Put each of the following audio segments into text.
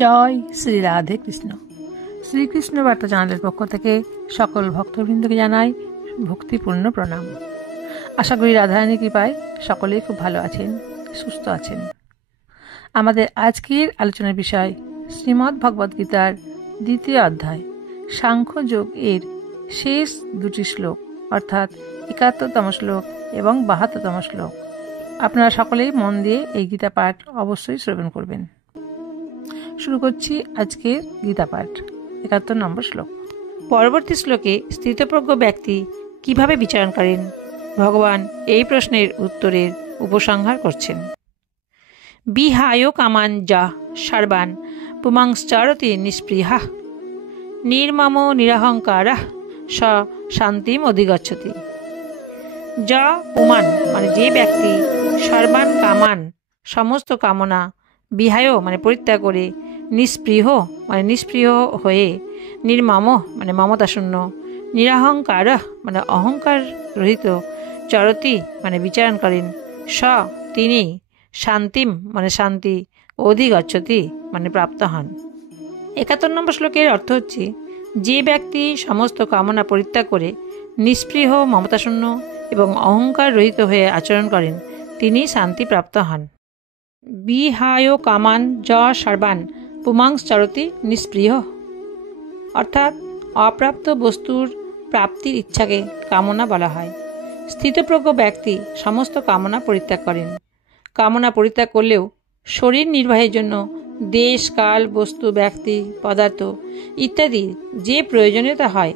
জয় শ্রী রাধে কৃষ্ণ। শ্রীকৃষ্ণ বার্তা চ্যানেলের পক্ষ থেকে সকল ভক্তবৃন্দকে জানাই ভক্তিপূর্ণ প্রণাম। আশা করি রাধারানীর কৃপায় সকলেই খুব ভালো আছেন, সুস্থ আছেন। আমাদের আজকের আলোচনার বিষয় শ্রীমদ্ ভগবদ্গীতার 2য় অধ্যায় সাংখ্যযোগ এর শেষ 2টি শ্লোক, অর্থাৎ 71তম শ্লোক এবং 72তম শ্লোক। আপনারা সকলেই মন দিয়ে এই গীতা পাঠ অবশ্যই শ্রবণ করবেন। শুরু করছি আজকের গীতা পাঠ। 71 নম্বর শ্লোক। পরবর্তী শ্লোকে স্থিতপ্রজ্ঞ ব্যক্তি কিভাবে বিচারণ করেন, ভগবান এই প্রশ্নের উত্তরের উপসংহার করছেন। বিহায় কামান যা সর্বান পুমাংশ্চরতি নিস্পৃহা নির্মম নিরহংকারঃ স শান্তিম অধিগচ্ছতি। যা পুমান মানে যে ব্যক্তি, সর্বান কামান সমস্ত কামনা, বিহায় মানে পরিত্যাগ করে, নিস্পৃহ মানে নিষ্প্রিয় হয়ে, নির্মম মানে মমতাশূন্য, নিরহংকার মানে অহংকার রহিত, চরতি মানে বিচারণ করেন, স তিনি, শান্তিম মানে শান্তি, অধিগচ্ছতি মানে প্রাপ্ত হন। 71 নম্বর শ্লোকের অর্থ হচ্ছে, যে ব্যক্তি সমস্ত কামনা পরিত্যাগ করে নিষ্পৃহ, মমতাশূন্য এবং অহংকার রহিত হয়ে আচরণ করেন, তিনি শান্তি প্রাপ্ত হন। বিহায় কামান য সর্বান পুমাংশ্চরতি নিষ্পৃহ, অর্থাৎ অপ্রাপ্ত বস্তুর প্রাপ্তির ইচ্ছাকে কামনা বলা হয়। স্থিতপ্রজ্ঞ ব্যক্তি সমস্ত কামনা পরিত্যাগ করেন। কামনা পরিত্যাগ করলেও শরীর নির্বাহের জন্য দেশ, কাল, বস্তু, ব্যক্তি, পদার্থ ইত্যাদি যে প্রয়োজনীয়তা হয়,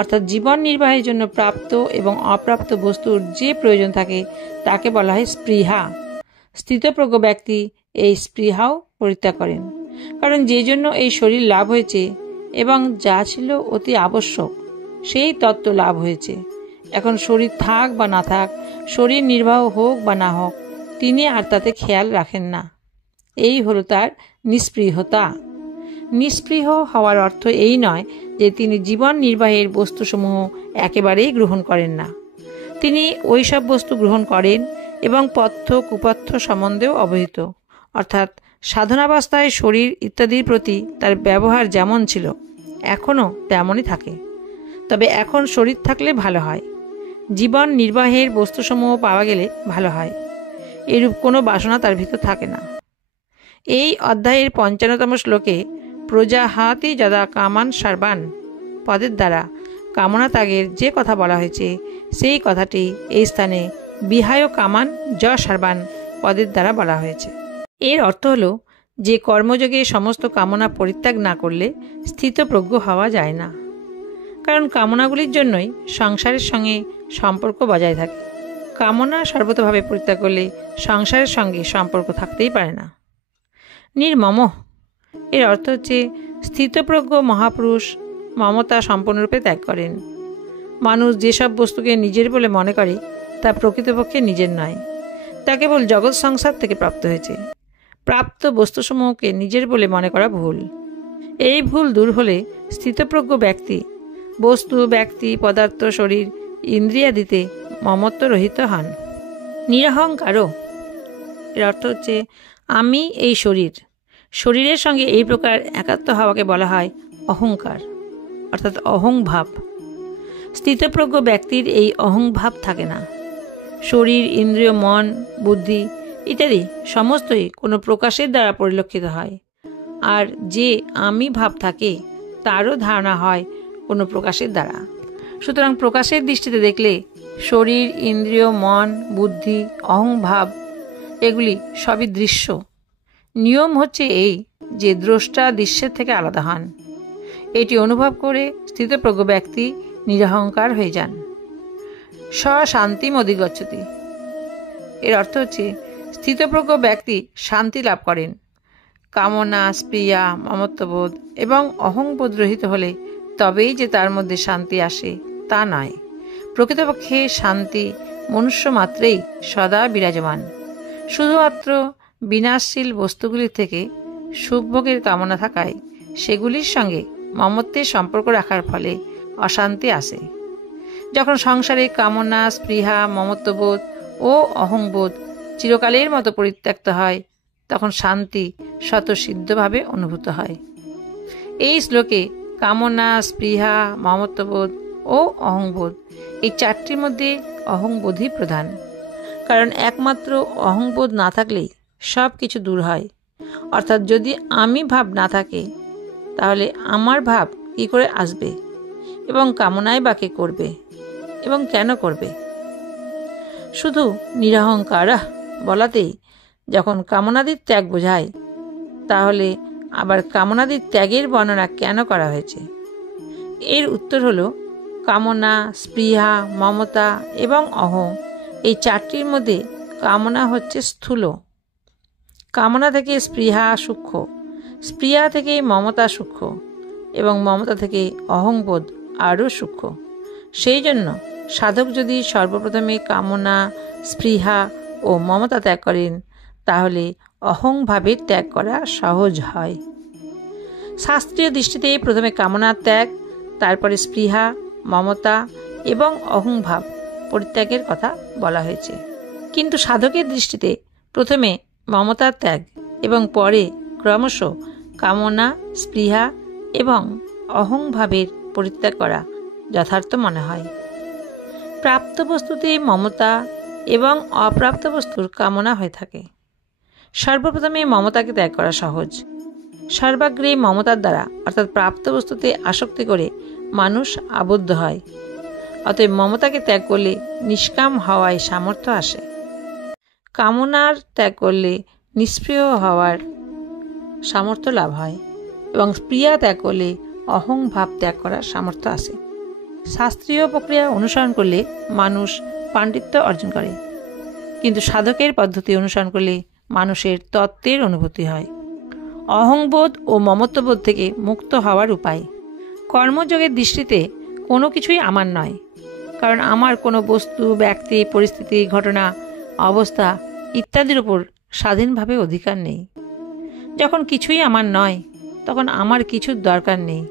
অর্থাৎ জীবন নির্বাহের জন্য প্রাপ্ত এবং অপ্রাপ্ত বস্তুর যে প্রয়োজন থাকে তাকে বলা হয় স্পৃহা। স্থিতপ্রজ্ঞ ব্যক্তি এই স্পৃহাও পরিত্যাগ করেন, কারণ যে জন্য এই শরীর লাভ হয়েছে এবং যা ছিল অতি আবশ্যক সেই তত্ত্ব লাভ হয়েছে। এখন শরীর থাক বা না থাক, শরীর নির্বাহ হোক বা না হোক, তিনি আর তাতে খেয়াল রাখেন না। এই হলো তার নিষ্পৃহতা। নিষ্পৃহ হওয়ার অর্থ এই নয় যে তিনি জীবন নির্বাহের বস্তুসমূহ একেবারেই গ্রহণ করেন না। তিনি ওই সব বস্তু গ্রহণ করেন এবং পথ্য কুপথ্য সম্বন্ধেও অবহিত, অর্থাৎ সাধনাবস্থায় শরীর ইত্যাদির প্রতি তার ব্যবহার যেমন ছিল এখনও তেমনই থাকে। তবে এখন শরীর থাকলে ভালো হয়, জীবন নির্বাহের বস্তুসমূহ পাওয়া গেলে ভালো হয়, এরূপ কোনো বাসনা তার ভিতর থাকে না। এই অধ্যায়ের 55তম শ্লোকে প্রজাহাতি যদা কামান সর্বান পদের দ্বারা কামনা ত্যাগের যে কথা বলা হয়েছে সেই কথাটি এই স্থানে বিহায় কামান য সর্বান পদের দ্বারা বলা হয়েছে। এর অর্থ হলো, যে কর্মযোগে সমস্ত কামনা পরিত্যাগ না করলে স্থিতপ্রজ্ঞ হওয়া যায় না, কারণ কামনাগুলির জন্যই সংসারের সঙ্গে সম্পর্ক বজায় থাকে। কামনা সর্বতভাবে পরিত্যাগ করলে সংসারের সঙ্গে সম্পর্ক থাকতেই পারে না। নির্মম এর অর্থ হচ্ছে, স্থিতপ্রজ্ঞ মহাপুরুষ মমতা সম্পূর্ণরূপে ত্যাগ করেন। মানুষ যেসব বস্তুকে নিজের বলে মনে করে তা প্রকৃতপক্ষে নিজের নয়, তা কেবল জগৎ সংসার থেকে প্রাপ্ত হয়েছে। প্রাপ্ত বস্তুসমূহকে নিজের বলে মনে করা ভুল। এই ভুল দূর হলে স্থিতপ্রজ্ঞ ব্যক্তি বস্তু, ব্যক্তি, পদার্থ, শরীর, ইন্দ্রিয়াদিতে মমত্ব রহিত হন। নিরহংকারও এর অর্থ হচ্ছে, আমি এই শরীর, শরীরের সঙ্গে এই প্রকার একাত্ম হওয়াকে বলা হয় অহংকার, অর্থাৎ অহংভাব। স্থিতপ্রজ্ঞ ব্যক্তির এই অহংভাব থাকে না। শরীর, ইন্দ্রিয়, মন, বুদ্ধি ইত্যাদি সমস্তই কোনো প্রকাশের দ্বারা পরিলক্ষিত হয়, আর যে আমি ভাব থাকে তারও ধারণা হয় কোনো প্রকাশের দ্বারা। সুতরাং প্রকাশের দৃষ্টিতে দেখলে শরীর, ইন্দ্রিয়, মন, বুদ্ধি, অহংভাব এগুলি সবই দৃশ্য। নিয়ম হচ্ছে এই যে দ্রষ্টা দৃশ্যের থেকে আলাদা হন। এটি অনুভব করে স্থিতপ্রজ্ঞ ব্যক্তি নিরহংকার হয়ে যান। স শান্তিম অধিগচ্ছতি এর অর্থ হচ্ছে, স্থিতপ্রজ্ঞ ব্যক্তি শান্তি লাভ করেন। কামনা, স্পৃহা, মমত্ববোধ এবং অহংবোধ রহিত হলে তবেই যে তার মধ্যে শান্তি আসে তা নয়। প্রকৃতপক্ষে শান্তি মনুষ্য মাত্রেই সদা বিরাজমান। শুধুমাত্র বিনাশশীল বস্তুগুলির থেকে সুখভোগের কামনা থাকায় সেগুলির সঙ্গে মমত্বের সম্পর্ক রাখার ফলে অশান্তি আসে। যখন সংসারে কামনা, স্পৃহা, মমত্ববোধ ও অহংবোধ চিরকালের মতো পরিত্যক্ত হয়, তখন শান্তি স্বতঃসিদ্ধভাবে অনুভূত হয়। এই শ্লোকে কামনা, স্পৃহা, মমত্ববোধ ও অহংবোধ এই চারটির মধ্যে অহংবোধই প্রধান। কারণ একমাত্র অহংবোধ না থাকলেই সব কিছু দূর হয়। অর্থাৎ যদি আমি ভাব না থাকে তাহলে আমার ভাব কি করে আসবে, এবং কামনাই বা কে করবে এবং কেন করবে? শুধু নিরহংকার বলাতেই যখন কামনাদির ত্যাগ বোঝায়, তাহলে আবার কামনাদির ত্যাগের বর্ণনা কেন করা হয়েছে? এর উত্তর হলো, কামনা, স্পৃহা, মমতা এবং অহং এই চারটির মধ্যে কামনা হচ্ছে স্থূল, কামনা থেকে স্পৃহা সূক্ষ্ম, স্পৃহা থেকে মমতা সূক্ষ্ম এবং মমতা থেকে অহংবোধ আরও সূক্ষ্ম। সেই জন্য সাধক যদি সর্বপ্রথমে কামনা, স্পৃহা ও মমতা ত্যাগ করেন, তাহলে অহংভাবের ত্যাগ করা সহজ হয়। শাস্ত্রীয় দৃষ্টিতে প্রথমে কামনার ত্যাগ, তারপরে স্পৃহা, মমতা এবং অহংভাব পরিত্যাগের কথা বলা হয়েছে। কিন্তু সাধকের দৃষ্টিতে প্রথমে মমতার ত্যাগ এবং পরে ক্রমশ কামনা, স্পৃহা এবং অহংভাবের পরিত্যাগ করা যথার্থ মনে হয়। প্রাপ্ত বস্তুতে মমতা এবং অপ্রাপ্ত বস্তুর কামনা হয়ে থাকে। সর্বপ্রথমে মমতাকে ত্যাগ করা সহজ। সর্বাগ্রে মমতার দ্বারা অর্থাৎ প্রাপ্ত বস্তুতে আসক্তি করে মানুষ আবদ্ধ হয়। অতএব মমতাকে ত্যাগ করলে নিষ্কাম হওয়ায় সামর্থ্য আসে। কামনার ত্যাগ করলে নিষ্প্রিয় হওয়ার সামর্থ্য লাভ হয় এবং স্পৃহা ত্যাগ করলে অহং ভাব ত্যাগ করার সামর্থ্য আসে। শাস্ত্রীয় প্রক্রিয়া অনুসরণ করলে মানুষ পাণ্ডিত্য অর্জন করে, কিন্তু সাধকের পদ্ধতি অনুসরণ করলে মানুষের তত্ত্বের অনুভূতি হয়। অহংবোধ ও মমত্ববোধ থেকে মুক্ত হওয়ার উপায়। কর্মযোগের দৃষ্টিতে কোনো কিছুই আমার নয়, কারণ আমার কোনো বস্তু, ব্যক্তি, পরিস্থিতি, ঘটনা, অবস্থা ইত্যাদির উপর স্বাধীনভাবে অধিকার নেই। যখন কিছুই আমার নয়, তখন আমার কিছুর দরকার নেই।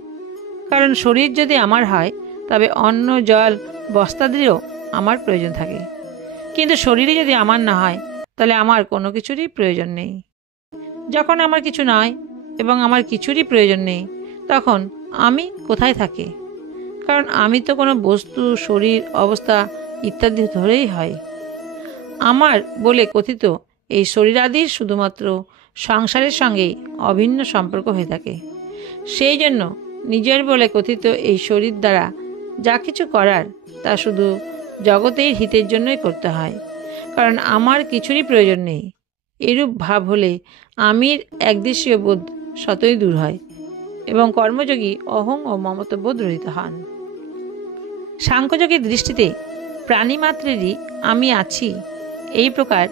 কারণ শরীর যদি আমার হয়, তবে অন্ন, জল, বস্ত্রাদিরও আমার প্রয়োজন থাকে। কিন্তু শরীরে যদি আমার না হয়, তাহলে আমার কোনো কিছুরই প্রয়োজন নেই। যখন আমার কিছু নয় এবং আমার কিছুরই প্রয়োজন নেই, তখন আমি কোথায় থাকি? কারণ আমি তো কোনো বস্তু, শরীর, অবস্থা ইত্যাদি ধরেই হয়। আমার বলে কথিত এই শরীরাদির শুধুমাত্র সংসারের সঙ্গেই অভিন্ন সম্পর্ক হয়ে থাকে। সেই জন্য নিজের বলে কথিত এই শরীর দ্বারা যা কিছু করার, তা শুধু জগতের হিতের জন্যই করতে হয়, কারণ আমার কিছুরই প্রয়োজন নেই। এরূপ ভাব হলে আমির একদেশীয় বোধ স্বতই দূর হয় এবং কর্মযোগী অহং ও মমত্ববোধ রহিত হন। সাংখ্যযোগের দৃষ্টিতে প্রাণীমাত্রেরই আমি আছি এই প্রকার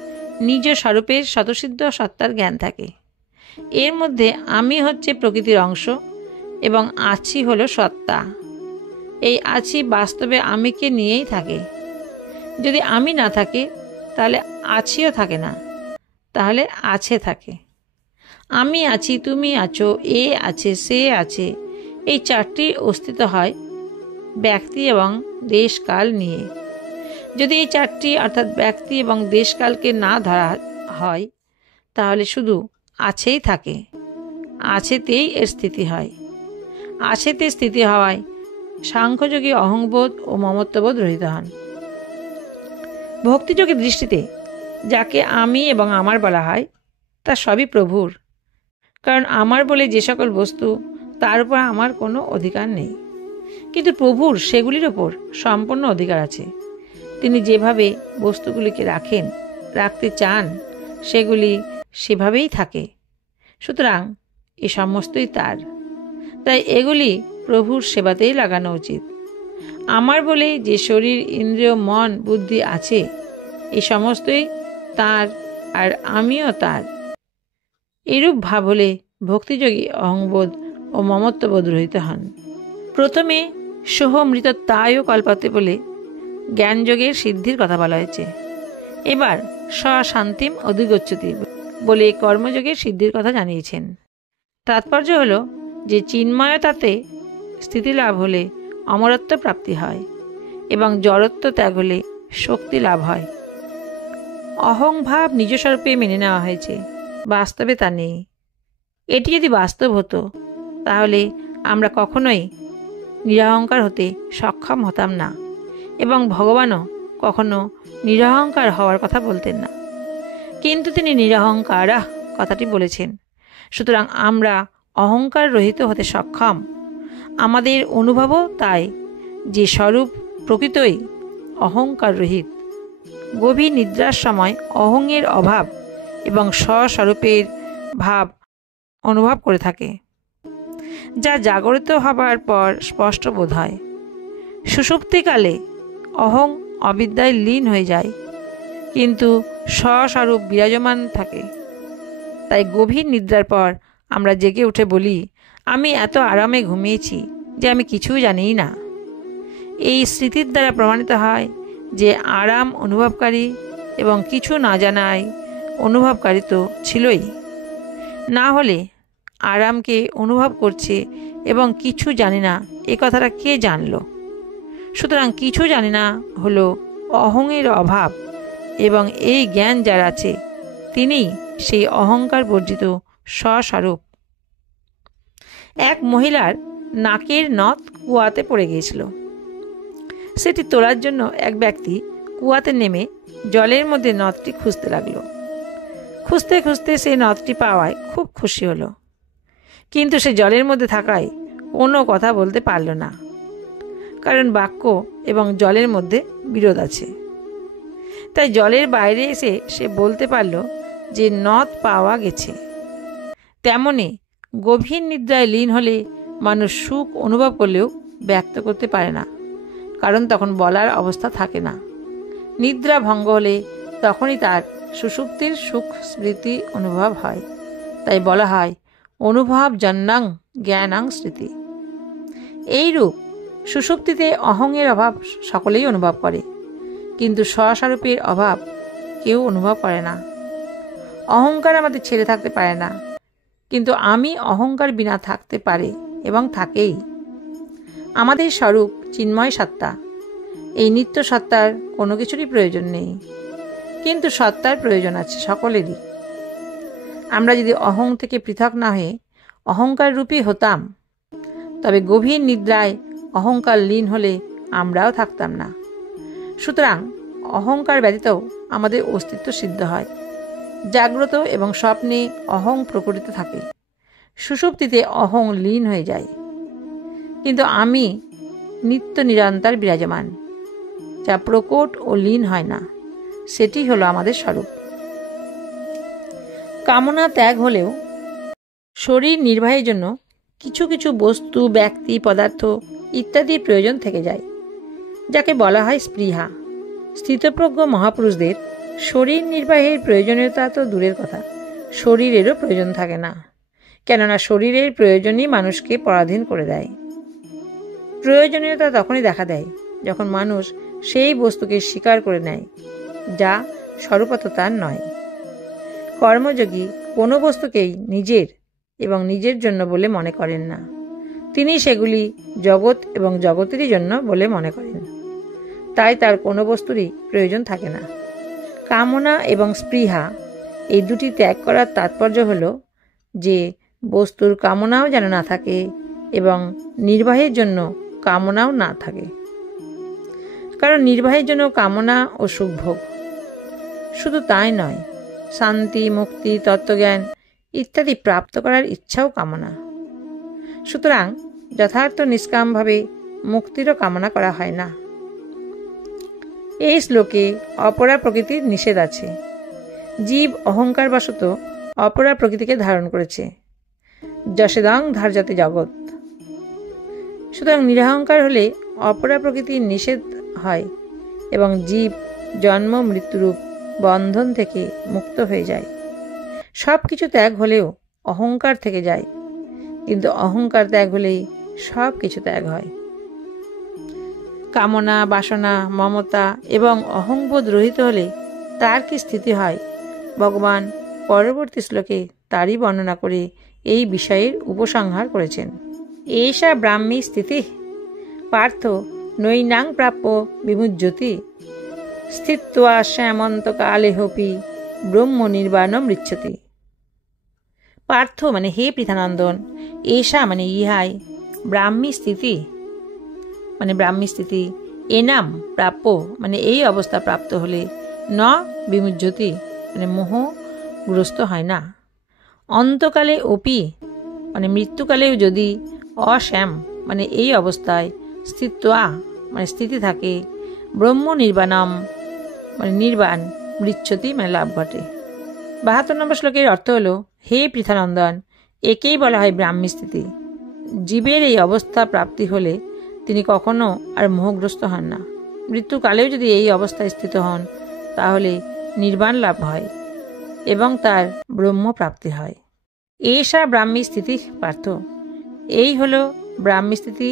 নিজ স্বরূপের স্বতঃসিদ্ধ সত্তার জ্ঞান থাকে। এর মধ্যে আমি হচ্ছে প্রকৃতির অংশ এবং আছি হলো সত্তা। এই আছি বাস্তবে আমিকে নিয়েই থাকে। যদি আমি না থাকে, তাহলে আছিও থাকে না, তাহলে আছে থাকে। আমি আছি, তুমি আছো, এ আছে, সে আছে, এই চারটির অস্তিত্ব হয় ব্যক্তি এবং দেশকাল নিয়ে। যদি এই চারটি অর্থাৎ ব্যক্তি এবং দেশকালকে না ধরা হয়, তাহলে শুধু আছেই থাকে, আছেতেই এর স্থিতি হয়। আছেতে স্থিতি হওয়ায় সাংখ্যযোগী অহংবোধ ও মমত্ববোধ রহিত হন। ভক্তিযোগের দৃষ্টিতে যাকে আমি এবং আমার বলা হয়, তা সবই প্রভুর। কারণ আমার বলে যে সকল বস্তু, তার উপর আমার কোনো অধিকার নেই, কিন্তু প্রভুর সেগুলির ওপর সম্পূর্ণ অধিকার আছে। তিনি যেভাবে বস্তুগুলিকে রাখতে চান, সেগুলি সেভাবেই থাকে। সুতরাং এ সমস্তই তার, তাই এগুলি প্রভুর সেবাতেই লাগানো উচিত। আমার বলে যে শরীর, ইন্দ্রিয়, মন, বুদ্ধি আছে, এই সমস্তই তার, আর আমিও তার। এরূপ ভাব হলে ভক্তিযোগী অহংবোধ ও মমত্ববোধ রহিত হন। প্রথমে সোহমৃতত্বায় কল্পতে বলে জ্ঞানযোগের সিদ্ধির কথা বলা হয়েছে। এবার শান্তিম অধিগচ্ছতি বলে কর্মযোগের সিদ্ধির কথা জানিয়েছেন। তাৎপর্য হল যে চিন্ময়তাতে স্থিতি লাভ হলে অমরত্ব প্রাপ্তি হয় এবং জড়ত্ব ত্যাগ হলে শক্তি লাভ হয়। অহংভাব নিজস্বরূপে মেনে নেওয়া হয়েছে, বাস্তবে তা নেই। এটি যদি বাস্তব হতো তাহলে আমরা কখনোই নিরহংকার হতে সক্ষম হতাম না, এবং ভগবানও কখনো নিরহংকার হওয়ার কথা বলতেন না। কিন্তু তিনি নিরহংকার কথাটি বলেছেন। সুতরাং আমরা অহংকার রহিত হতে সক্ষম। আমাদের অনুভবও তাই, যে স্বরূপ প্রকৃতই অহংকার রহিত। গভীর নিদ্রার সময় অহংয়ের অভাব এবং স্বস্বরূপের ভাব অনুভব করে থাকে, যা জাগরিত হবার পর স্পষ্ট বোধ হয়। সুষুপ্তিকালে অহং অবিদ্যায় লীন হয়ে যায়, কিন্তু স্বস্বরূপ বিরাজমান থাকে। তাই গভীর নিদ্রার পর আমরা জেগে উঠে বলি, আমি এত আরামে ঘুমিয়েছি যে আমি কিছুই জানিই না। এই স্মৃতির দ্বারা প্রমাণিত হয় যে আরাম অনুভবকারী এবং কিছু না জানাই অনুভবকারী তো ছিলই। না হলে আরামকে অনুভব করছে এবং কিছু জানি না এ কথাটা কে জানল? সুতরাং কিছু জানি না হলো অহংয়ের অভাব, এবং এই জ্ঞান যার আছে তিনি সেই অহংকার বর্জিত স্বস্বরূপ। এক মহিলার নাকের নথ কুয়াতে পড়ে গিয়েছিল। সেটি তোলার জন্য এক ব্যক্তি কুয়াতে নেমে জলের মধ্যে নথটি খুঁজতে লাগলো। খুঁজতে খুঁজতে সেই নথটি পাওয়ায় খুব খুশি হলো, কিন্তু সে জলের মধ্যে থাকায় কোনো কথা বলতে পারল না, কারণ বাক্য এবং জলের মধ্যে বিরোধ আছে। তাই জলের বাইরে এসে সে বলতে পারল যে নথ পাওয়া গেছে। তেমনি গভীর নিদ্রায় লীন হলে মানুষ সুখ অনুভব করলেও ব্যক্ত করতে পারে না, কারণ তখন বলার অবস্থা থাকে না। নিদ্রা ভঙ্গ হলে তখনই তার সুষুপ্তির সুখ স্মৃতি অনুভব হয়। তাই বলা হয় অনুভব জন্যাং জ্ঞানাং স্মৃতি। এইরূপ সুষুপ্তিতে অহংয়ের অভাব সকলেই অনুভব করে, কিন্তু স্বস্বরূপের অভাব কেউ অনুভব করে না। অহংকার আমাদের ছেড়ে থাকতে পারে না, কিন্তু আমি অহংকার বিনা থাকতে পারে এবং থাকেই। আমাদের স্বরূপ চিন্ময় সত্তা। এই নিত্য সত্তার কোনো কিছুরই প্রয়োজন নেই, কিন্তু সত্তার প্রয়োজন আছে সকলেরই। আমরা যদি অহং থেকে পৃথক না হয়ে অহংকার রূপী হতাম, তবে গভীর নিদ্রায় অহংকার লীন হলে আমরাও থাকতাম না। সুতরাং অহংকার ব্যতীতও আমাদের অস্তিত্ব সিদ্ধ হয়। জাগ্রত এবং স্বপ্নে অহং প্রকটিত থাকে, সুষুপ্তিতে অহং লীন হয়ে যায়, কিন্তু আমি নিত্য নিরন্তর বিরাজমান, যা প্রকট ও লীন হয় না। সেটি হলো আমাদের স্বরূপ। কামনা ত্যাগ হলেও শরীর নির্বাহের জন্য কিছু কিছু বস্তু, ব্যক্তি, পদার্থ ইত্যাদির প্রয়োজন থেকে যায়, যাকে বলা হয় স্পৃহা। স্থিতপ্রজ্ঞ মহাপুরুষদের শরীর নির্বাহের প্রয়োজনীয়তা তো দূরের কথা, শরীরেরও প্রয়োজন থাকে না, কেননা শরীরের প্রয়োজনই মানুষকে পরাধীন করে দেয়। প্রয়োজনীয়তা তখনই দেখা দেয় যখন মানুষ সেই বস্তুকে স্বীকার করে নেয় যা স্বরূপত তার নয়। কর্মযোগী কোনো বস্তুকেই নিজের এবং নিজের জন্য বলে মনে করেন না, তিনি সেগুলি জগৎ এবং জগতেরই জন্য বলে মনে করেন। তাই তার কোনো বস্তুরই প্রয়োজন থাকে না। কামনা এবং স্পৃহা এই দুটি ত্যাগ করার তাৎপর্য হল যে বস্তুর কামনাও যেন না থাকে এবং নির্বাহের জন্য কামনাও না থাকে। কারণ নির্বাহের জন্য কামনা ও সুখভোগ। শুধু তাই নয়, শান্তি, মুক্তি, তত্ত্বজ্ঞান ইত্যাদি প্রাপ্ত করার ইচ্ছাও কামনা। সুতরাং যথার্থ নিষ্কামভাবে মুক্তিরও কামনা করা হয় না। এই শ্লোকে অপরা প্রকৃতির নিষেধ আছে। জীব অহংকারবশত অপরা প্রকৃতিকে ধারণ করেছে। যশেদং ধার্যতে জগৎ। সুতরাং নিরহংকার হলে অপরা প্রকৃতির নিষেধ হয় এবং জীব জন্ম মৃত্যুরূপ বন্ধন থেকে মুক্ত হয়ে যায়। সব কিছু ত্যাগ হলেও অহংকার থেকে যায়, কিন্তু অহংকার ত্যাগ হলেই সব কিছু ত্যাগ হয়। কামনা, বাসনা, মমতা এবং অহংবোধ রহিত হলে তার কি স্থিতি হয়, ভগবান পরবর্তী শ্লোকে তারই বর্ণনা করে এই বিষয়ের উপসংহার করেছেন। এষা ব্রাহ্মী স্থিতি পার্থ নৈনাং প্রাপ্য বিমুজ্যতি স্থিত্বা শ্যামন্ত কালেহপি ব্রহ্ম নির্বাণম ঋচ্ছতি। পার্থ মানে হে পৃথানন্দন, এষা মানে ইহাই, ব্রাহ্মী স্থিতি মানে ব্রাহ্মী স্থিতি, এনাম প্রাপ্য মানে এই অবস্থা প্রাপ্ত হলে, ন বিমুজ্যতি মানে মোহগ্রস্ত হয় না, অন্তকালে অপি মানে মৃত্যুকালেও যদি, অশ্যাম মানে এই অবস্থায়, স্থিত্বা মানে স্থিতি থাকে, ব্রহ্ম নির্বাণম মানে নির্বাণ, মৃচ্ছতি মানে লাভ ঘটে। 72 নম্বর শ্লোকের অর্থ হলো, হে পৃথানন্দন, একেই বলা হয় ব্রাহ্মী স্থিতি। জীবের এই অবস্থা প্রাপ্তি হলে তিনি কখনো আর মোহগ্রস্ত হন না। মৃত্যুকালেও যদি এই অবস্থায় স্থিত হন তাহলে নির্বাণ লাভ হয় এবং তার ব্রহ্ম প্রাপ্তি হয়। এষা ব্রাহ্মী স্থিতি পার্থ, এই হলো ব্রাহ্মী স্থিতি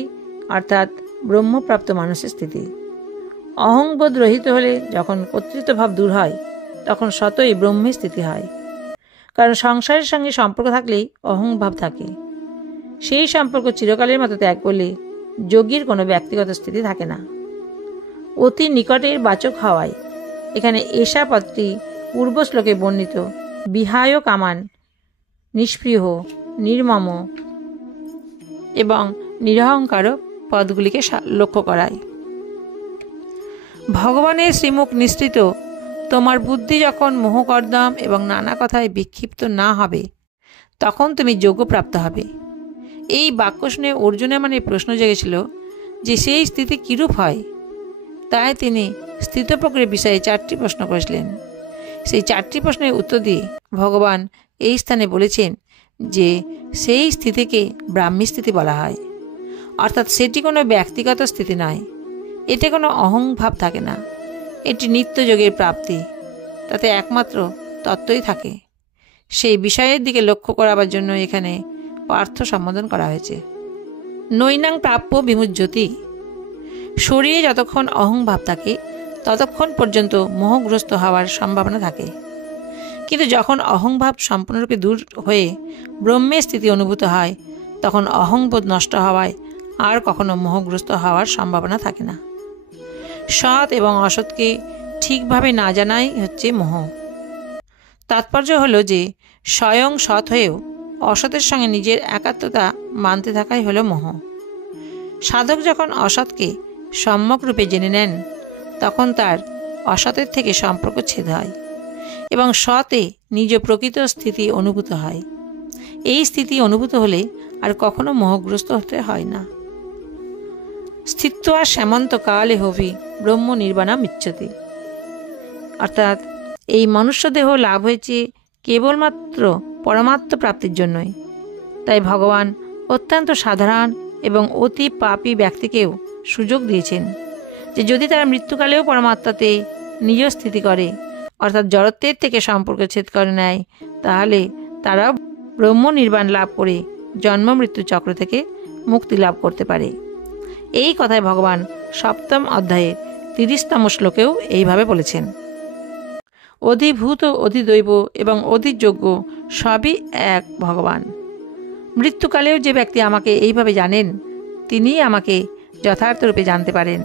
অর্থাৎ ব্রহ্মপ্রাপ্ত মানুষের স্থিতি। অহংবোধ রহিত হলে যখন কর্তৃত্বভাব দূর হয় তখন স্বতই ব্রহ্মের স্থিতি হয়। কারণ সংসারের সঙ্গে সম্পর্ক থাকলেই অহংভাব থাকে, সেই সম্পর্ক চিরকালের মতো ত্যাগ করলে যোগীর কোনো ব্যক্তিগত স্থিতি থাকে না। অতি নিকটের বাচক হওয়ায় এখানে এষা পদটি পূর্ব শ্লোকে বর্ণিত বিহায় কামান, নিষ্পৃহ, নির্মম এবং নিরহংকার পদগুলিকে লক্ষ্য করায়। ভগবানের শ্রীমুখ নিঃসৃত তোমার বুদ্ধি যখন মোহকর্দম এবং নানা কথায় বিক্ষিপ্ত না হবে তখন তুমি যোগ্যপ্রাপ্ত হবে। এই বাক্য শুনে অর্জুনের মনে প্রশ্ন জেগেছিল যে সেই স্থিতি কিরূপ হয়। তাই তিনি স্থিতপ্রজ্ঞের বিষয়ে 4টি প্রশ্ন করেছিলেন। সেই 4টি প্রশ্নের উত্তর দিয়ে ভগবান এই স্থানে বলেছেন যে সেই স্থিতিকে ব্রাহ্মী স্থিতি বলা হয়, অর্থাৎ সেটি কোনো ব্যক্তিগত স্থিতি নয়, এতে কোনো অহংভাব থাকে না, এটি নিত্যযোগের প্রাপ্তি, তাতে একমাত্র তত্ত্বই থাকে। সেই বিষয়ের দিকে লক্ষ্য করাবার জন্য এখানে পার্থ সম্বোধন করা হয়েছে। নৈনাং প্রাপ্য বিমুজ্যতি, শরীরে যতক্ষণ অহংভাব থাকে ততক্ষণ পর্যন্ত মোহগ্রস্ত হওয়ার সম্ভাবনা থাকে, কিন্তু যখন অহংভাব সম্পূর্ণরূপে দূর হয়ে ব্রহ্মের স্থিতি অনুভূত হয় তখন অহংবোধ নষ্ট হওয়ায় আর কখনো মোহগ্রস্ত হওয়ার সম্ভাবনা থাকে না। সৎ এবং অসৎকে ঠিকভাবে না জানাই হচ্ছে মোহ। তাৎপর্য হলো যে স্বয়ং সৎ হয়েও অসতের সঙ্গে নিজের একাত্মতা মানতে থাকাই হলো মোহ। সাধক যখন অসৎকে সম্যক রূপে জেনে নেন তখন তার অসতের থেকে সম্পর্ক ছেদ হয় এবং সতে নিজ প্রকৃত স্থিতি অনুভূত হয়। এই স্থিতি অনুভূত হলে আর কখনো মোহগ্রস্ত হতে হয় না। স্থিত্বা শ্যামন্ত কালে হবি ব্রহ্ম নির্বাণা মিচ্ছতি, অর্থাৎ এই মনুষ্য দেহ লাভ হয়েছে কেবলমাত্র পরমাত্ম প্রাপ্তির জন্যই। তাই ভগবান অত্যন্ত সাধারণ এবং অতি পাপী ব্যক্তিকেও সুযোগ দিয়েছেন যে যদি তারা মৃত্যুকালেও পরমাত্মাতে নিজ স্থিতি করে অর্থাৎ জড়ত্বের থেকে সম্পর্ক ছেদ করে নেয় তাহলে তারাও ব্রহ্ম নির্বাণ লাভ করে জন্ম মৃত্যু চক্র থেকে মুক্তি লাভ করতে পারে। এই কথায় ভগবান 7ম অধ্যায়ের 30তম শ্লোকেও এইভাবে বলেছেন, অধিভূত অধিদৈব এবং অধিযোগ্য সবই এক ভগবান। মৃত্যুকালেও যে ব্যক্তি আমাকে এইভাবে জানেন তিনিই আমাকে যথার্থরূপে জানতে পারেন,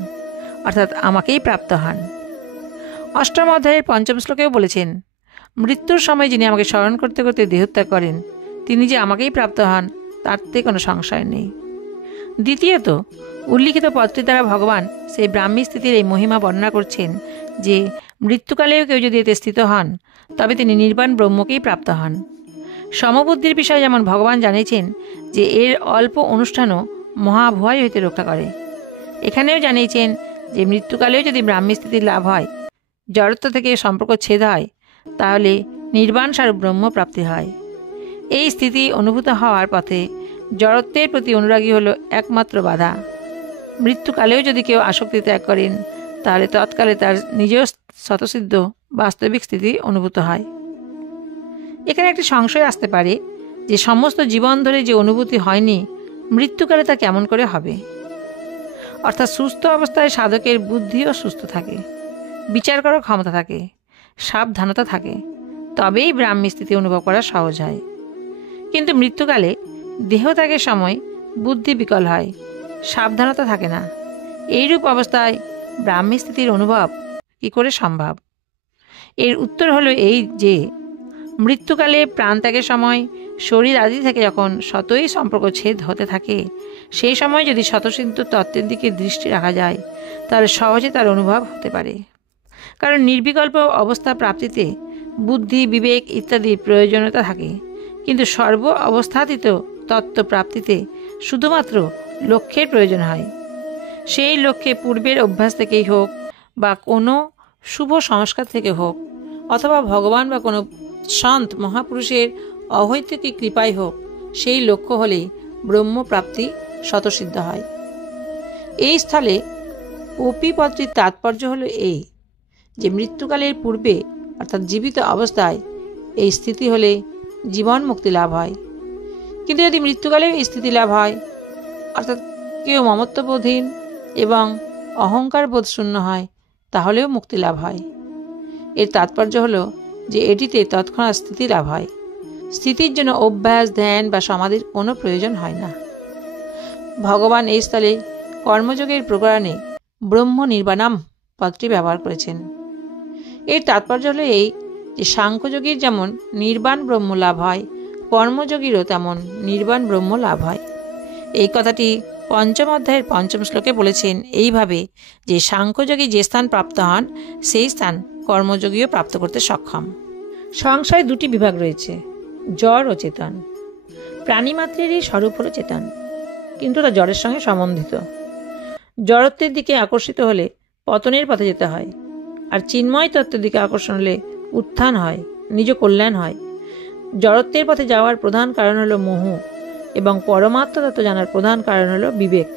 অর্থাৎ আমাকেই প্রাপ্ত হন। 8ম অধ্যায়ের 5ম শ্লোকেও বলেছেন, মৃত্যুর সময় যিনি আমাকে স্মরণ করতে করতে দেহত্যাগ করেন তিনি যে আমাকেই প্রাপ্ত হন তাতে কোনো সংশয় নেই। দ্বিতীয়ত উল্লিখিত পদটির দ্বারা ভগবান সেই ব্রাহ্মী স্থিতির এই মহিমা বর্ণনা করছেন যে মৃত্যুকালেও কেউ যদি এতে স্থিত হন তবে তিনি নির্বাণ ব্রহ্মকেই প্রাপ্ত হন। সমবুদ্ধির বিষয়ে যেমন ভগবান জানিয়েছেন যে এর অল্প অনুষ্ঠানও মহাভয় হইতে রক্ষা করে, এখানেও জানিয়েছেন যে মৃত্যুকালেও যদি ব্রাহ্মী স্থিতির লাভ হয়, জড়ত্ব থেকে সম্পর্ক ছেদ হয়, তাহলে নির্বাণ স্বরূপ ব্রহ্ম প্রাপ্তি হয়। এই স্থিতি অনুভূত হওয়ার পথে জড়ত্বের প্রতি অনুরাগী হলো একমাত্র বাধা। মৃত্যুকালেও যদি কেউ আসক্তি ত্যাগ করেন তাহলে তৎকালে তার নিজেও স্বতঃসিদ্ধ বাস্তবিক স্থিতি অনুভূত হয়। এখানে একটি সংশয় আসতে পারে যে সমস্ত জীবন ধরে যে অনুভূতি হয়নি মৃত্যুকালে তা কেমন করে হবে। অর্থাৎ সুস্থ অবস্থায় সাধকের বুদ্ধিও সুস্থ থাকে, বিচার করার ক্ষমতা থাকে, সাবধানতা থাকে, তবেই ব্রাহ্মী স্থিতি অনুভব করা সহজ হয়। কিন্তু মৃত্যুকালে দেহত্যাগের সময় বুদ্ধি বিকল হয়, সাবধানতা থাকে না। এইরূপ অবস্থায় ব্রাহ্মী স্থিতির অনুভব কী করে সম্ভব? এর উত্তর হলো এই যে মৃত্যুকালে প্রাণত্যাগের সময় শরীর আদি থেকে যখন শতই সম্পর্ক ছেদ হতে থাকে, সেই সময় যদি স্বতঃসিদ্ধ তত্ত্বের দিকে দৃষ্টি রাখা যায়, তাহলে সহজে তার অনুভব হতে পারে। কারণ নির্বিকল্প অবস্থা প্রাপ্তিতে বুদ্ধি, বিবেক ইত্যাদির প্রয়োজনীয়তা থাকে, কিন্তু সর্ব অবস্থাতীত তত্ত্ব প্রাপ্তিতে শুধুমাত্র লক্ষ্যের প্রয়োজন হয়। সেই লক্ষ্যে পূর্বের অভ্যাস থেকেই হোক বা কোনো শুভ সংস্কার থেকে হোক, অথবা ভগবান বা কোনো সন্ত মহাপুরুষের অহৈতুকী কৃপাই হোক, সেই লক্ষ্য হলেই ব্রহ্মপ্রাপ্তি স্বতঃসিদ্ধ হয়। এই স্থলে অপিপত্রির তাৎপর্য হল এই যে মৃত্যুকালের পূর্বে অর্থাৎ জীবিত অবস্থায় এই স্থিতি হলে জীবন মুক্তি লাভ হয়। কিন্তু যদি মৃত্যুকালেও এই স্থিতি লাভ হয়, অর্থাৎ কেউ মমত্ববোধহীন এবং অহংকার বোধ শূন্য হয়, তাহলেও মুক্তি লাভ হয়। এর তাৎপর্য হলো যে এটিতে তৎক্ষণাৎ স্থিতি লাভ হয়। স্থিতির জন্য অভ্যাস, ধ্যান বা সমাধির কোনো প্রয়োজন হয় না। ভগবান এই স্থলে কর্মযোগের প্রকরণে ব্রহ্ম নির্বাণাম পদটি ব্যবহার করেছেন। এর তাৎপর্য হলো এই যে সাংখ্যযোগীর যেমন নির্বাণ ব্রহ্ম লাভ হয়, কর্মযোগীরও তেমন নির্বাণ ব্রহ্ম লাভ হয়। এই কথাটি পঞ্চম অধ্যায়ের 5ম শ্লোকে বলেছেন এইভাবে যে সাংখ্যযোগী যে স্থান প্রাপ্ত হন, সেই স্থান কর্মযোগীও প্রাপ্ত করতে সক্ষম। সংসারে দুটি বিভাগ রয়েছে, জড় ও চেতন। প্রাণীমাত্রেরই স্বরূপ হল চেতন, কিন্তু তা জড়ের সঙ্গে সম্বন্ধিত। জড়ত্বের দিকে আকর্ষিত হলে পতনের পথে যেতে হয়, আর চিন্ময় তত্ত্বের দিকে আকর্ষণ হলে উত্থান হয়, নিজ কল্যাণ হয়। জড়ত্বের পথে যাওয়ার প্রধান কারণ হলো মোহ, এবং পরমাত্ম তত্ত্ব জানার প্রধান কারণ হলো বিবেক।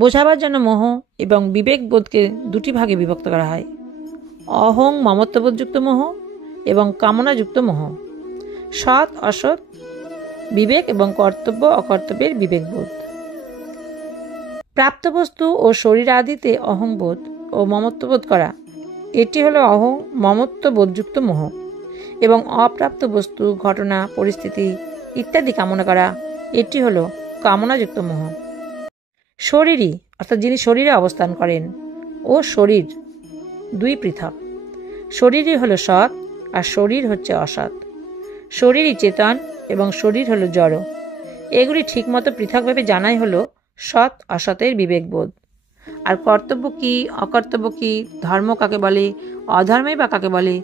বোঝাবার জন্য মোহ এবং বিবেক বোধকে দুটি ভাগে বিভক্ত করা হয়: অহং মমত্ববোধযুক্ত মোহ এবং কামনাযুক্ত মোহ, সৎ অসৎ বিবেক এবং কর্তব্য অকর্তব্যের বিবেকবোধ। প্রাপ্ত বস্তু ও শরীর আদিতে অহংবোধ ও মমত্ববোধ করা, এটি হলো অহং মমত্ববোধযুক্ত মোহ, এবং অপ্রাপ্ত বস্তু, ঘটনা, পরিস্থিতি ইত্যাদি কামনা করা, এটি হলো কামনাযুক্ত মোহ। শরীরই অর্থাৎ যিনি শরীরে অবস্থান করেন ও শরীর দুই পৃথক। শরীরই হলো সৎ আর শরীর হচ্ছে অসৎ। শরীরই চেতন এবং শরীর হলো জড়। এগুলি ঠিকমতো পৃথকভাবে জানাই হলো সৎ অসতের বিবেকবোধ। আর কর্তব্য কি, অকর্তব্য কি, ধর্ম কাকে বলে, অধর্মই বা কাকে বলে,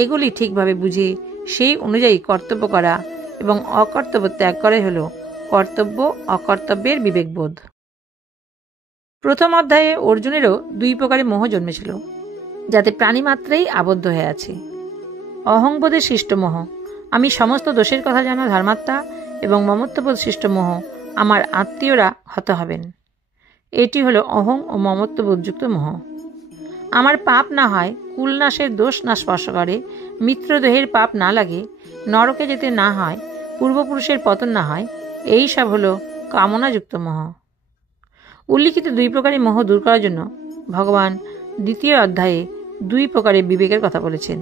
এগুলি ঠিকভাবে বুঝে সেই অনুযায়ী কর্তব্য করা এবং অকর্তব্য ত্যাগ করাই হলো কর্তব্য অকর্তব্যের বিবেকবোধ। প্রথম অধ্যায়ে অর্জুনেরও দুই প্রকারের মোহ জন্মেছিল, যাতে প্রাণী মাত্রেই আবদ্ধ হয়ে আছে। অহংবোধের সৃষ্ট মোহ, আমি সমস্ত দোষের কথা জানা ধর্মাত্মা, এবং মমত্ববোধ সৃষ্ট মোহ, আমার আত্মীয়রা হত হবেন। এটি হলো অহং ও মমত্ববোধযুক্ত মোহ। আমার পাপ না হয়, কুলনাশের দোষ না স্পর্শ করে, মিত্রদেহের পাপ না লাগে, নরকে যেতে না হয়, পূর্বপুরুষের পতন না হয়, এই সব হলো কামনাযুক্ত মোহ। উল্লিখিত দুই প্রকারের মোহ দূর করার জন্য ভগবান দ্বিতীয় অধ্যায়ে দুই প্রকারের বিবেকের কথা বলেছেন: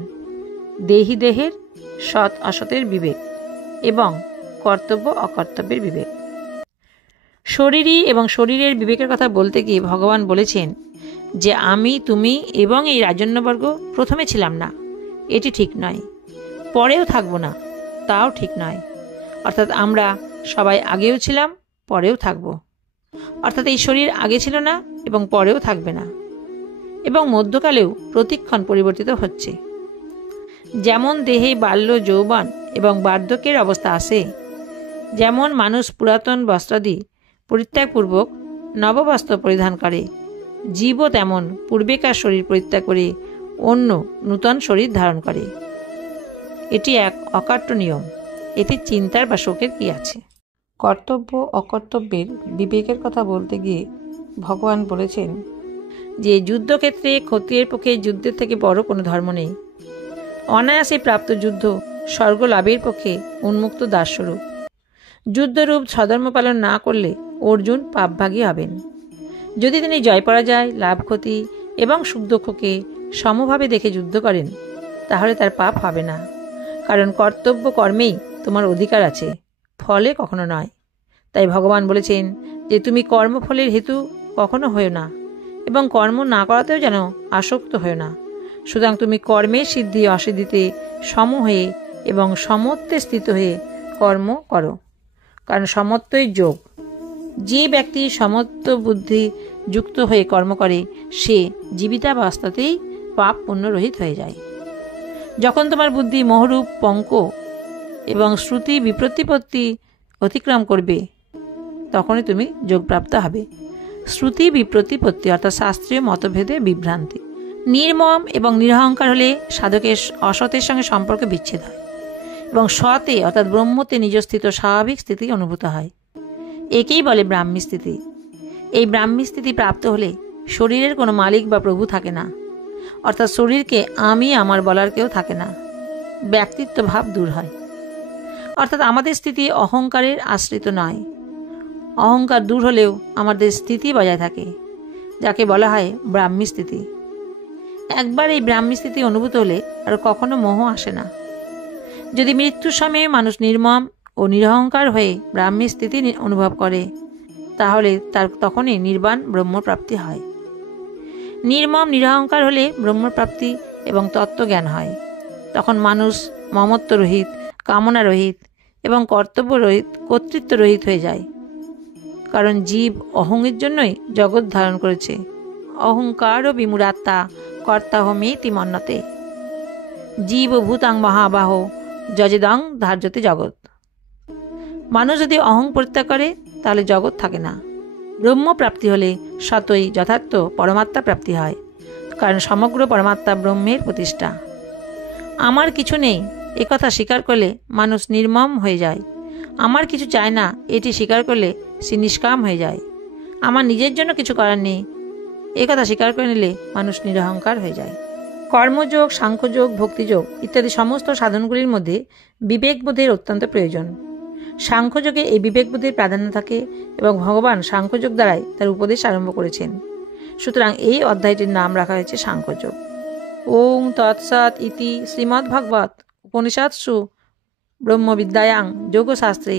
দেহি দেহের, সৎ অসতের বিবেক, এবং কর্তব্য অকর্তব্যের বিবেক। শরীরী এবং শরীরের বিবেকের কথা বলতে গিয়ে ভগবান বলেছেন যে আমি, তুমি এবং এই রাজন্যবর্গ প্রথমে ছিলাম না, এটি ঠিক নয়। পরেও থাকবো না, তাও ঠিক নয়। অর্থাৎ আমরা সবাই আগেও ছিলাম, পরেও থাকব। অর্থাৎ এই শরীর আগে ছিল না এবং পরেও থাকবে না, এবং মধ্যকালেও প্রতিক্ষণ পরিবর্তিত হচ্ছে। যেমন দেহে বাল্য, যৌবন এবং বার্ধক্যের অবস্থা আসে, যেমন মানুষ পুরাতন বস্ত্রাদি পরিত্যাগপূর্বক নববস্ত্র পরিধান করে, জীবও তেমন পূর্বেকার শরীর পরিত্যাগ করে অন্য নূতন শরীর ধারণ করে। এটি এক অকাট্য নিয়ম, এতে চিন্তার বা শোকের কি আছে? কর্তব্য অকর্তব্যের বিবেকের কথা বলতে গিয়ে ভগবান বলেছেন যে যুদ্ধক্ষেত্রে ক্ষত্রিয়ের পক্ষে যুদ্ধের থেকে বড় কোনো ধর্ম নেই। অনায়াসে প্রাপ্ত যুদ্ধ স্বর্গ লাভের পক্ষে উন্মুক্ত দাসস্বরূপ। যুদ্ধরূপ স্বধর্ম পালন না করলে অর্জুন পাপভাগী হবেন। যদি তিনি জয় পরাজয়, লাভ ক্ষতি এবং সুখ দুঃখকে সমভাবে দেখে যুদ্ধ করেন, তাহলে তার পাপ হবে না। কারণ কর্তব্য কর্মেই তোমার অধিকার আছে, ফলে কখনো নয়। তাই ভগবান বলেছেন যে তুমি কর্মফলের হেতু কখনো হয়েও না, এবং কর্ম না করাতেও যেন আসক্ত হয়েও না। সুতরাং তুমি কর্মের সিদ্ধি অসিদ্ধিতে সম হয়ে এবং সমত্বে স্থিত হয়ে কর্ম করো, কারণ সমত্বই যোগ। যে ব্যক্তি সমত্ব বুদ্ধি যুক্ত হয়ে কর্ম করে সে জীবিতাবস্থাতেই পাপ পুণ্যরহিত হয়ে যায়। যখন তোমার বুদ্ধি মোহরূপ পঙ্ক এবং শ্রুতি বিপ্রতিপত্তি অতিক্রম করবে তখনই তুমি যোগপ্রাপ্ত হবে। শ্রুতি বিপ্রতিপত্তি অর্থাৎ শাস্ত্রীয় মতভেদে বিভ্রান্তি। নির্মম এবং নিরহংকার হলে সাধকের অসতের সঙ্গে সম্পর্ক বিচ্ছেদ হয় এবং সতে অর্থাৎ ব্রহ্মতে নিজস্থিত স্বাভাবিক স্থিতি অনুভূত হয়। একেই বলে ব্রাহ্মী স্থিতি। এই ব্রাহ্মী স্থিতি প্রাপ্ত হলে শরীরের কোনো মালিক বা প্রভু থাকে না, অর্থাৎ শরীরকে আমি আমার বলার কেউ থাকে না, ব্যক্তিত্ব ভাব দূর হয়। অর্থাৎ আমাদের স্থিতি অহংকারের আশ্রিত নয়। অহংকার দূর হলেও আমাদের স্থিতি বজায় থাকে, যাকে বলা হয় ব্রাহ্মী স্থিতি। একবার এই ব্রাহ্মী স্থিতি অনুভূত হলে আর কখনো মোহ আসে না। যদি মৃত্যুর সময়ে মানুষ নির্মম ও নিরহংকার হয়ে ব্রাহ্মী স্থিতি অনুভব করে তাহলে তার তখনই নির্বাণ ব্রহ্মপ্রাপ্তি হয়। নির্মম নিরহংকার হলে ব্রহ্মপ্রাপ্তি এবং তত্ত্বজ্ঞান হয়। তখন মানুষ মমত্ব রহিত, কামনা রহিত এবং কর্তব্য রহিত, কর্তৃত্ব রহিত হয়ে যায়। কারণ জীব অহংয়ের জন্যই জগৎ ধারণ করেছে। অহংকার ও বিমূঢ়াত্মা কর্তাহমেতি মন্যতে জীব ভূতাং মহাবাহ যজেদং ধার্যতে জগৎ। মানুষ যদি অহং পরিত্যাগ করে তাহলে জগৎ থাকে না। ব্রহ্মপ্রাপ্তি হলে সতই যথার্থ পরমাত্মা প্রাপ্তি হয়, কারণ সমগ্র পরমাত্মা ব্রহ্মের প্রতিষ্ঠা। আমার কিছু নেই একথা স্বীকার করলে মানুষ নির্মম হয়ে যায়। আমার কিছু চায় না এটি স্বীকার করলে সে নিষ্কাম হয়ে যায়। আমার নিজের জন্য কিছু করার নেই একথা স্বীকার করে নিলে মানুষ নিরহংকার হয়ে যায়। কর্মযোগ, সাংখ্যযোগ, ভক্তিযোগ ইত্যাদি সমস্ত সাধনগুলির মধ্যে বিবেকবোধের অত্যন্ত প্রয়োজন। সাংখ্যযোগে এই বিবেকবোধের প্রাধান্য থাকে এবং ভগবান সাংখ্যযোগ দ্বারাই তার উপদেশ আরম্ভ করেছেন। সুতরাং এই অধ্যায়টির নাম রাখা হয়েছে সাংখ্যযোগ। ওং তৎসৎ ইতি শ্রীমদ্ভাগবত উপনিষৎসু ব্রহ্মবিদ্যায়াং যোগশাস্ত্রে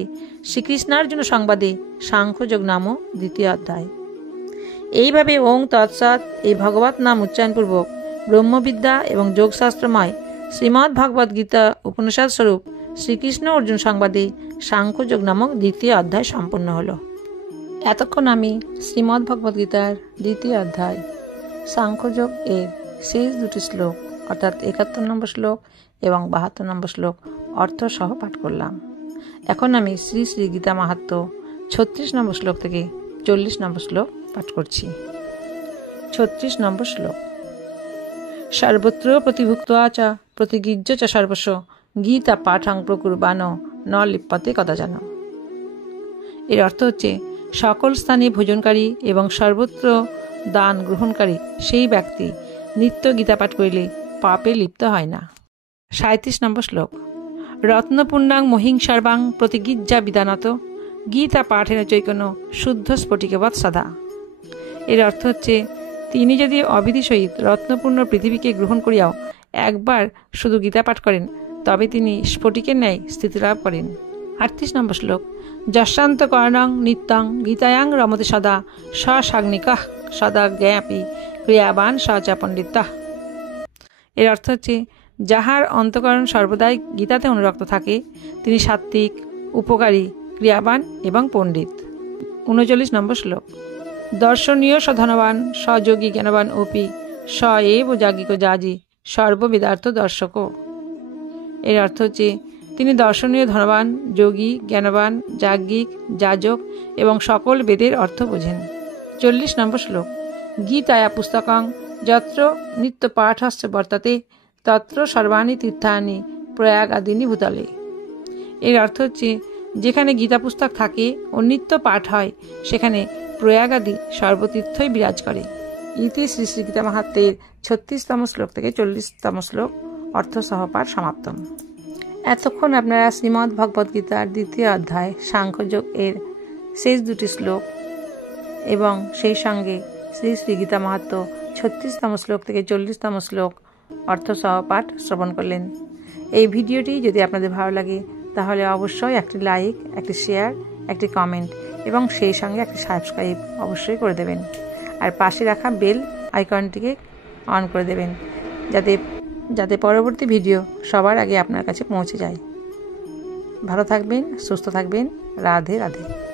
শ্রীকৃষ্ণার্জুন সংবাদে সাংখ্যযোগ নামও দ্বিতীয় অধ্যায়। এইভাবে ওং তৎসৎ এই ভগবত নাম উচ্চারণপূর্বক ব্রহ্মবিদ্যা এবং যোগশাস্ত্রময় শ্রীমদ্ ভগবদ্ গীতা উপনিষদ স্বরূপ শ্রীকৃষ্ণ অর্জুন সংবাদে সাংখ্যযোগ নামক দ্বিতীয় অধ্যায় সম্পন্ন হল। এতক্ষণ আমি শ্রীমদ্ ভগবদ্ গীতার দ্বিতীয় অধ্যায় সাংখ্যযোগ এর শেষ দুটি শ্লোক অর্থাৎ ৭১ নম্বর শ্লোক এবং ৭২ নম্বর শ্লোক অর্থ সহ পাঠ করলাম। এখন আমি শ্রী শ্রী গীতা মাহাত্ম্য ৩৬ নম্বর শ্লোক থেকে ৪০ নম্বর শ্লোক পাঠ করছি। ৩৬ নম্বর শ্লোক। সর্বত্র প্রতিভুক্তা চ প্রতিগীর্য চ সর্বস্ব গীতা পাঠাং প্রকুর্বাণ ন লিপ্যতে কদাচন। এর অর্থ হচ্ছে সকল স্থানে ভোজনকারী এবং সর্বত্র দান গ্রহণকারী সেই ব্যক্তি নিত্য গীতা পাঠ করিলে পাপে লিপ্ত হয় না। ৩৭ নম্বর শ্লোক। রত্নপুণ্যাং মহিং সর্বাং প্রতিগীর্যা বিধানত গীতা পাঠেন চৈকন্য শুদ্ধ স্ফটিকবৎ সদা। এর অর্থ হচ্ছে তিনি যদি অবিধি সহিত রত্নপূর্ণ পৃথিবীকে গ্রহণ করিয়াও একবার শুধু গীতা পাঠ করেন তবে তিনি স্ফটিকের ন্যায় স্থিতিলাভ করেন। ৩৮ নম্বর শ্লোক। যশান্ত কর্ণং নিত্যং গীতায়াং রমতে সদা স্বসাগ্নিকাঃ সদা জ্ঞাপী ক্রিয়াবান স চ পণ্ডিতাঃ। এর অর্থ হচ্ছে যাহার অন্তঃকরণ সর্বদাই গীতাতে অনুরক্ত থাকে তিনি সাত্ত্বিক, উপকারী, ক্রিয়াবান এবং পণ্ডিত। ৩৯ নম্বর শ্লোক। দর্শনীয় সধনবান সযোগী জ্ঞানবান অপি স এব যাজ্ঞিক যাজি সর্ববেদার্থ দর্শক। এর অর্থ হচ্ছে তিনি দর্শনীয় ধনবান, যোগী, জ্ঞানবান, যাজ্ঞিক, যাজক এবং সকল বেদের অর্থ বোঝেন। ৪০ নম্বর শ্লোক। গীতায়া পুস্তকং যত্র নিত্য পাঠস্য বর্ততে তত্র সর্বাণি তীর্থানি প্রয়াগাদিনী ভূতলে। এর অর্থ হচ্ছে যেখানে গীতা পুস্তক থাকে ও নিত্য পাঠ হয় সেখানে প্রয়াগাদি সর্বতীর্থই বিরাজ করে। ইতি শ্রী শ্রী গীতা মাহাত্ম্যের ৩৬তম শ্লোক থেকে ৪০তম শ্লোক অর্থ সহপাঠ সমাপ্তম। এতক্ষণ আপনারা শ্রীমদ্ ভগবদ্ গীতার দ্বিতীয় অধ্যায় সাংখ্যযোগ এর শেষ দুটি শ্লোক এবং সেই সঙ্গে শ্রী শ্রী গীতা মাহাত্ম্য ৩৬তম শ্লোক থেকে ৪০তম শ্লোক অর্থ সহপাঠ শ্রবণ করলেন। এই ভিডিওটি যদি আপনাদের ভালো লাগে তাহলে অবশ্যই একটি লাইক, একটি শেয়ার, একটি কমেন্ট এবং সেই সঙ্গে একটি সাবস্ক্রাইব অবশ্যই করে দেবেন। আর পাশে রাখা বেল আইকনটিকে অন করে দেবেন যাতে পরবর্তী ভিডিও সবার আগে আপনার কাছে পৌঁছে যায়। ভালো থাকবেন, সুস্থ থাকবেন। রাধে রাধে।